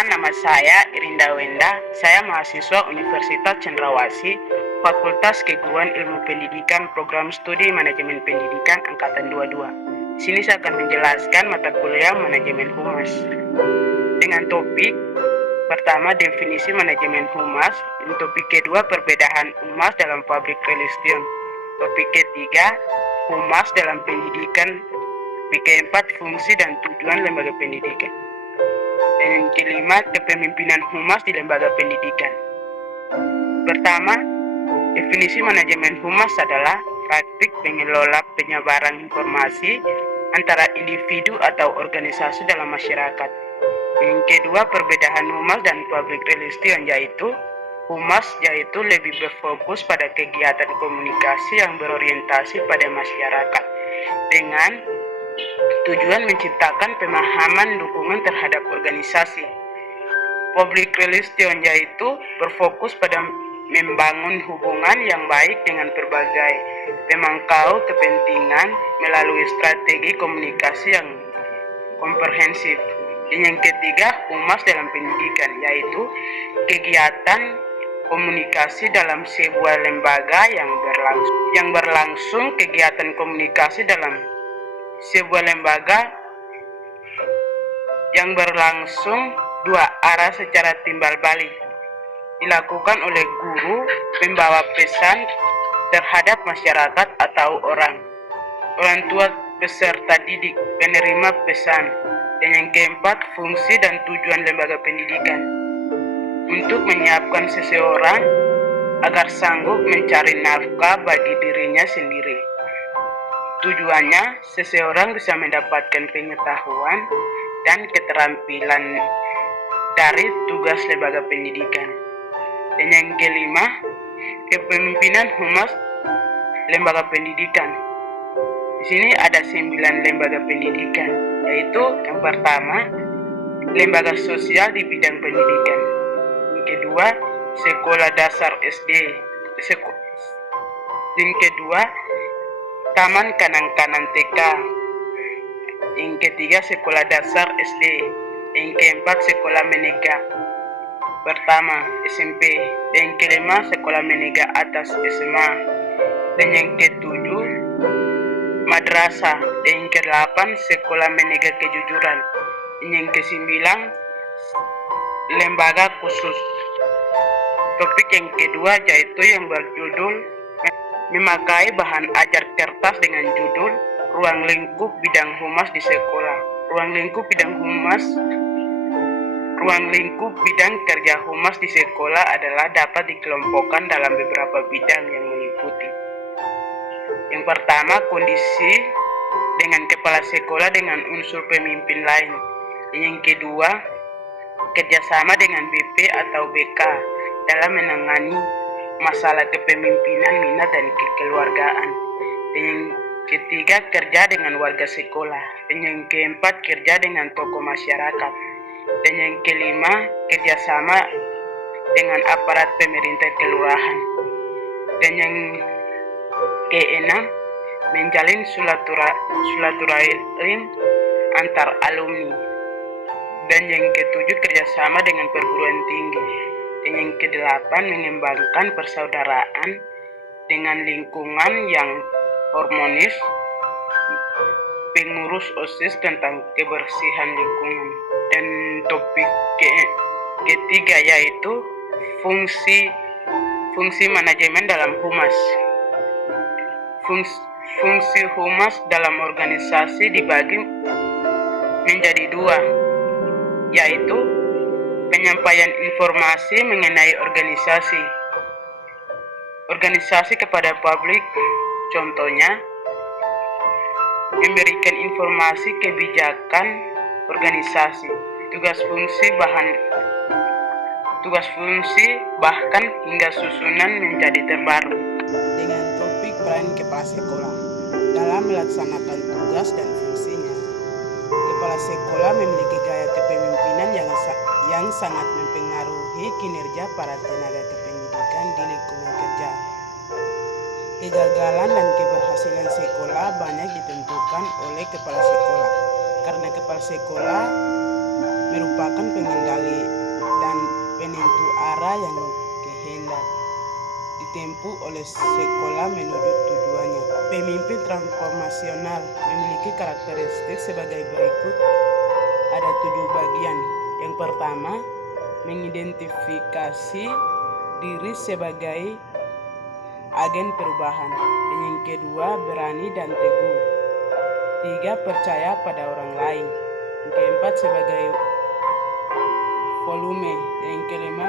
Perkenalkan, nama saya Irinda Wenda. Saya mahasiswa Universitas Cendrawasih, Fakultas Keguruan Ilmu Pendidikan, Program Studi Manajemen Pendidikan Angkatan 22. Di sini saya akan menjelaskan mata kuliah Manajemen Humas. Dengan topik pertama, definisi manajemen humas. Topik kedua, perbedaan humas dalam public relation. Topik ketiga, humas dalam pendidikan. Topik keempat, fungsi dan tujuan lembaga pendidikan. Dan yang kelima, kepemimpinan humas di lembaga pendidikan. Pertama, definisi manajemen humas adalah praktik mengelola penyebaran informasi antara individu atau organisasi dalam masyarakat. Yang kedua, perbedaan humas dan public relation, yaitu humas yaitu lebih berfokus pada kegiatan komunikasi yang berorientasi pada masyarakat dengan tujuan menciptakan pemahaman dukungan terhadap organisasi. Public relation yaitu berfokus pada membangun hubungan yang baik dengan berbagai pemangku kepentingan melalui strategi komunikasi yang komprehensif. Dan yang ketiga, humas dalam pendidikan yaitu kegiatan komunikasi dalam sebuah lembaga yang berlangsung kegiatan komunikasi dalam sebuah lembaga yang berlangsung dua arah secara timbal balik, dilakukan oleh guru pembawa pesan terhadap masyarakat atau orang tua peserta didik penerima pesan. Dan yang keempat, fungsi dan tujuan lembaga pendidikan untuk menyiapkan seseorang agar sanggup mencari nafkah bagi dirinya sendiri. Tujuannya, seseorang bisa mendapatkan pengetahuan dan keterampilan dari tugas lembaga pendidikan. Dan yang kelima, kepemimpinan humas lembaga pendidikan. Di sini ada 9 lembaga pendidikan, yaitu yang pertama, lembaga sosial di bidang pendidikan. Yang kedua, sekolah dasar SD. Yang kedua, Taman Kanak-kanak TK. Yang ketiga, sekolah dasar SD. Yang keempat, sekolah menengah pertama SMP. Dan yang kelima, sekolah menengah atas SMA. Dan yang ketujuh, madrasah. Dan yang kedelapan, sekolah menengah kejujuran. Dan yang kesembilan, lembaga khusus. Topik yang kedua yaitu yang berjudul memakai bahan ajar kertas dengan judul Ruang Lingkup Bidang Humas di Sekolah. Ruang lingkup bidang kerja humas di sekolah adalah dapat dikelompokkan dalam beberapa bidang yang meliputi. Yang pertama, kondisi dengan kepala sekolah dengan unsur pemimpin lain. Yang kedua, kerjasama dengan BP atau BK dalam menangani masalah kepemimpinan, minat, dan kekeluargaan. Dan yang ketiga, kerja dengan warga sekolah. Dan yang keempat, kerja dengan tokoh masyarakat. Dan yang kelima, kerjasama dengan aparat pemerintah kelurahan. Dan yang keenam, menjalin silaturahim antar alumni. Dan yang ketujuh, kerjasama dengan perguruan tinggi. Dan yang kedelapan, mengembangkan persaudaraan dengan lingkungan yang harmonis, pengurus OSIS tentang kebersihan lingkungan. Dan topik ketiga yaitu fungsi manajemen dalam humas. Fungsi humas dalam organisasi dibagi menjadi dua, yaitu penyampaian informasi mengenai organisasi kepada publik. Contohnya, memberikan informasi kebijakan organisasi, tugas fungsi bahkan hingga susunan menjadi terbaru. Dengan topik peran kepala sekolah dalam melaksanakan tugas dan fungsinya. Kepala sekolah memiliki gaya kepemimpinan yang sangat mempengaruhi kinerja para tenaga kependidikan di lingkungan kerja. Kegagalan dan keberhasilan sekolah banyak ditentukan oleh kepala sekolah, karena kepala sekolah merupakan pengendali dan penentu arah yang kehendak ditempuh oleh sekolah menuju tujuannya. Pemimpin transformasional memiliki karakteristik sebagai berikut. Ada 7 bagian. Yang pertama, mengidentifikasi diri sebagai agen perubahan. Yang kedua, berani dan teguh. 3, percaya pada orang lain. Yang keempat, sebagai volume. Yang kelima,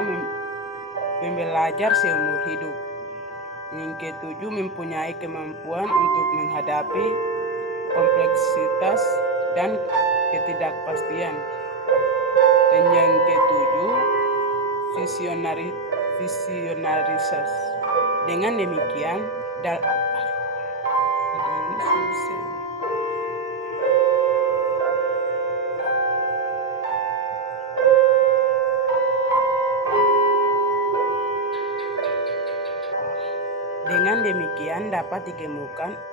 pembelajar seumur hidup. Yang ketujuh, mempunyai kemampuan untuk menghadapi kompleksitas dan ketidakpastian. Dan yang ketujuh, visionarisasi. Dengan demikian, dapat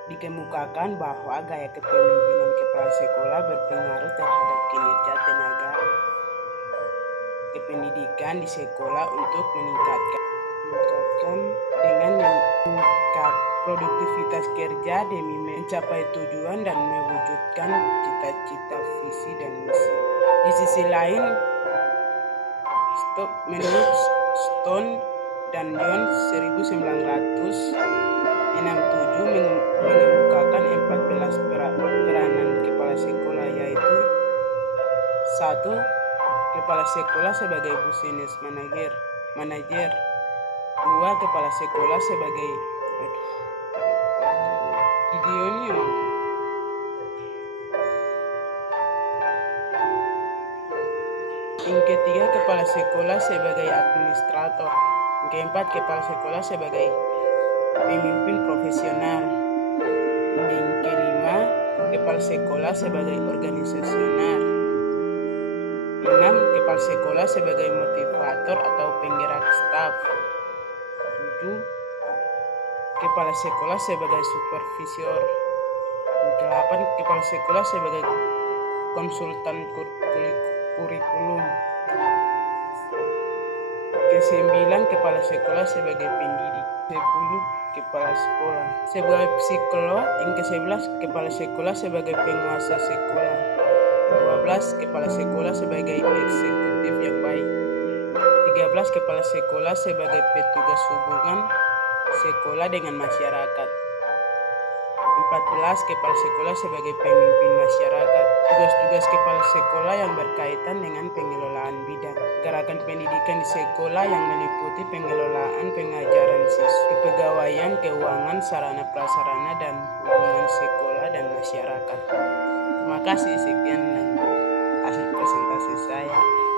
dikemukakan bahwa gaya kepemimpinan kepala sekolah berpengaruh terhadap kinerja tenaga kependidikan di sekolah untuk meningkatkan dengan meningkat produktivitas kerja demi mencapai tujuan dan mewujudkan cita-cita, visi, dan misi. Di sisi lain, menurut Stone dan Jones 1967 mengemukakan 14 peranan kepala sekolah, yaitu 1. Kepala sekolah sebagai business manager. 2. Kepala sekolah sebagai Yang ketiga, kepala sekolah sebagai administrator. Yang keempat, kepala sekolah sebagai pemimpin profesional. Yang kelima, kepala sekolah sebagai organisasional. 6. Kepala sekolah sebagai motivator atau penggerak staf. 7. Kepala sekolah sebagai supervisor. 8. Kepala sekolah sebagai konsultan kurikulum. 9. Kepala sekolah sebagai pendidik. 10. Kepala sekolah sebagai psikolog. Yang ke-11, kepala sekolah sebagai penguasa sekolah. 12. Kepala sekolah sebagai eksekutif yang baik. 13. Kepala sekolah sebagai petugas hubungan sekolah dengan masyarakat. 14. Kepala sekolah sebagai pemimpin masyarakat. Tugas-tugas kepala sekolah yang berkaitan dengan pengelolaan bidang gerakan pendidikan di sekolah yang meliputi pengelolaan pengajaran siswa, kepegawaian, keuangan, sarana prasarana, dan hubungan sekolah dan masyarakat. Terima kasih, sekian hasil presentasi saya.